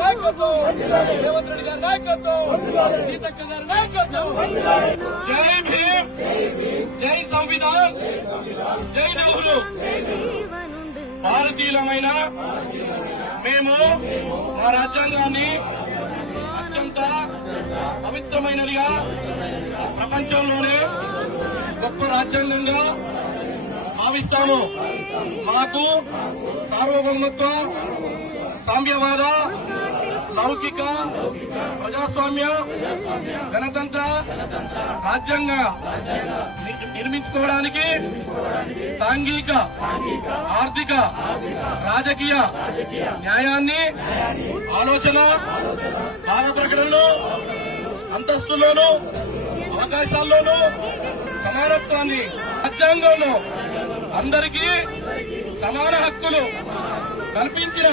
నాయకత్వం, రేవంత్ రెడ్డి గారి నాయకత్వం, సీతక్క గారి నాయకత్వం. జై భీమ్, జై సంవిధాన్, జై నెహ్రూ. భారతీయులమైన మేము మా రాజ్యాంగాన్ని అత్యంత పవిత్రమైనదిగా, ప్రపంచంలోనే గొప్ప రాజ్యాంగంగా భావిస్తాము. మాకు సార్వభౌమత్వ, సామ్యవాద, లౌకిక, ప్రజాస్వామ్య, గణతంత్ర రాజ్యాంగ నిర్మించుకోవడానికి సాంఘిక, ఆర్థిక, రాజకీయ న్యాయాన్ని, ఆలోచన, భావ ప్రకటనలు, అంతస్తుల్లోనూ, అవకాశాల్లోనూ సమానత్వాన్ని, రాజ్యాంగంలో అందరికీ సమాన హక్కులు కల్పించిన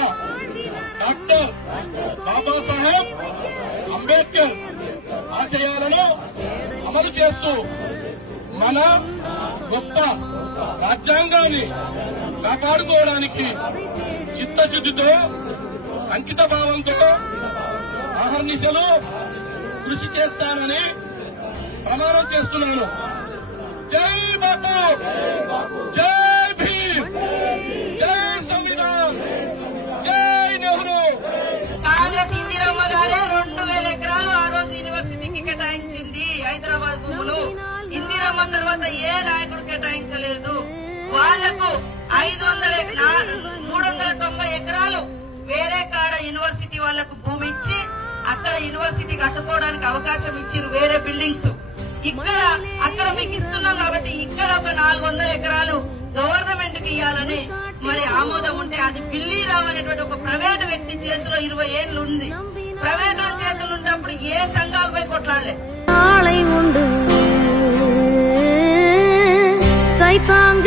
డాక్టర్ బాబాసాహెబ్ అంబేద్కర్ ఆశయాలను అమలు చేస్తూ మన గొప్ప రాజ్యాంగాన్ని కాపాడుకోవడానికి చిత్తశుద్ధితో, అంకిత భావంతో అహర్నిశలు కృషి చేస్తానని ప్రమాణం చేస్తున్నాను. జై బాపు, జై భీమ్, జై సంవిధాన్, జై నెహ్రూ. కాంగ్రెస్ ఇందిరమ్మ గారే 2000 ఎకరాలు ఆ రోజు యూనివర్సిటీకి కేటాయించింది. హైదరాబాద్ భూములు ఇందిరమ్మ తర్వాత ఏ నాయకుడు కేటాయించలేదు. వాళ్లకు 390 ఎకరాలు వేరే కాడ యూనివర్సిటీ వాళ్లకు భూమి ఇచ్చి అక్కడ యూనివర్సిటీ కట్టుకోవడానికి అవకాశం ఇచ్చిరు. వేరే బిల్డింగ్స్ ఇక్కడ అక్కడ మీకు ఇస్తున్నాం కాబట్టి ఇక్కడ ఒక 400 ఎకరాలు గవర్నమెంట్ కి ఇవ్వాలని మరి ఆమోదం ఉంటే, అది బిల్లీరావు అనేటువంటి ఒక ప్రైవేట్ వ్యక్తి చేతిలో 20 ఏళ్లు ఉంది. ప్రైవేట్ చేతులు ఉన్నప్పుడు ఏ సంఘాలపై కొట్లాడలే. తాంగ